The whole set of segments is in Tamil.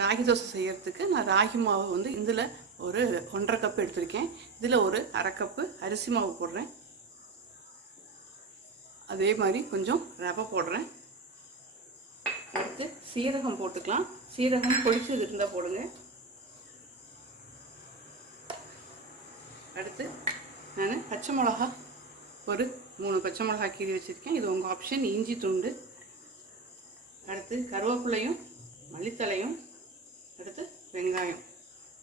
ராகி தோசை செய்கிறதுக்கு நான் ராகி மாவு வந்து இதில் ஒரு ஒன்றரை கப் எடுத்திருக்கேன். இதில் ஒரு அரை கப்பு அரிசி மாவு போடுறேன். அதே மாதிரி கொஞ்சம் ரவை போடுறேன். அடுத்து சீரகம் போட்டுக்கலாம். சீரகம் பொடிச்சது இருந்தால் போடுங்க. அடுத்து நான் பச்சை மிளகா ஒரு மூணு பச்சை மிளகா கீறி வச்சுருக்கேன். இது உங்கள் ஆப்ஷன் இஞ்சி துண்டு. அடுத்து கருவேப்பிலையும் மல்லித்தலையும் வெங்காயம்.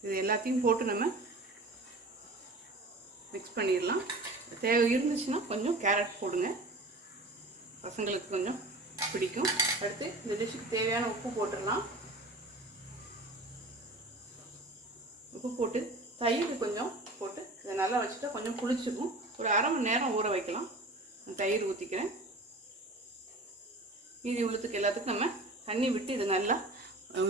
இது எல்லாத்தையும் போட்டு நம்ம மிக்ஸ் பண்ணிடலாம். தேவை இருந்துச்சுன்னா கொஞ்சம் கேரட் போடுங்க. பசங்களுக்கு கொஞ்சம் பிடிக்கும். அடுத்து இந்த டிஷ்ஷுக்கு தேவையான உப்பு போட்டுடலாம். உப்பு போட்டு தயிர் கொஞ்சம் போட்டு இதை நல்லா வச்சுட்டா கொஞ்சம் புளிச்சிக்கும் ஒரு அரை மணி நேரம் ஊற வைக்கலாம். தயிர் ஊற்றிக்கிறேன் மீதி உள்ளத்துக்கு எல்லாத்துக்கும் நம்ம தண்ணி விட்டு இது நல்லா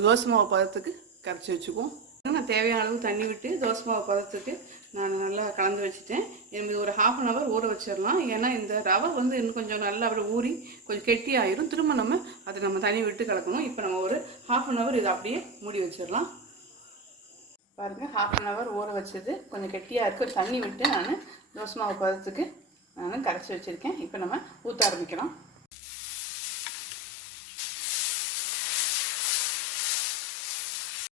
தோசை மாவு பதத்துக்கு கரைச்சி வச்சுக்குவோம். நான் தேவையான அளவு தண்ணி விட்டு தோசை மாவு பதத்துக்கு நான் நல்லா கலந்து வச்சுட்டேன். எனக்கு ஒரு ஹாஃப் அன் ஹவர் ஊற வச்சிடலாம். ஏன்னா இந்த ரவை வந்து இன்னும் கொஞ்சம் நல்லா அப்படியே ஊறி கொஞ்சம் கெட்டி ஆயிரும். திரும்ப நம்ம அதை நம்ம தண்ணி விட்டு கலக்கணும். இப்போ நம்ம ஒரு ஹாஃப் அன் ஹவர் இதை அப்படியே மூடி வச்சிடலாம். பாருங்கள் ஹாஃப் அன் ஹவர் ஊற வச்சது கொஞ்சம் கெட்டியாக இருக்குது தண்ணி விட்டு நான் தோசை மாவு பதத்துக்கு நான் கரைச்சி வச்சுருக்கேன். இப்போ நம்ம ஊற்ற ஆரம்பிக்கலாம்.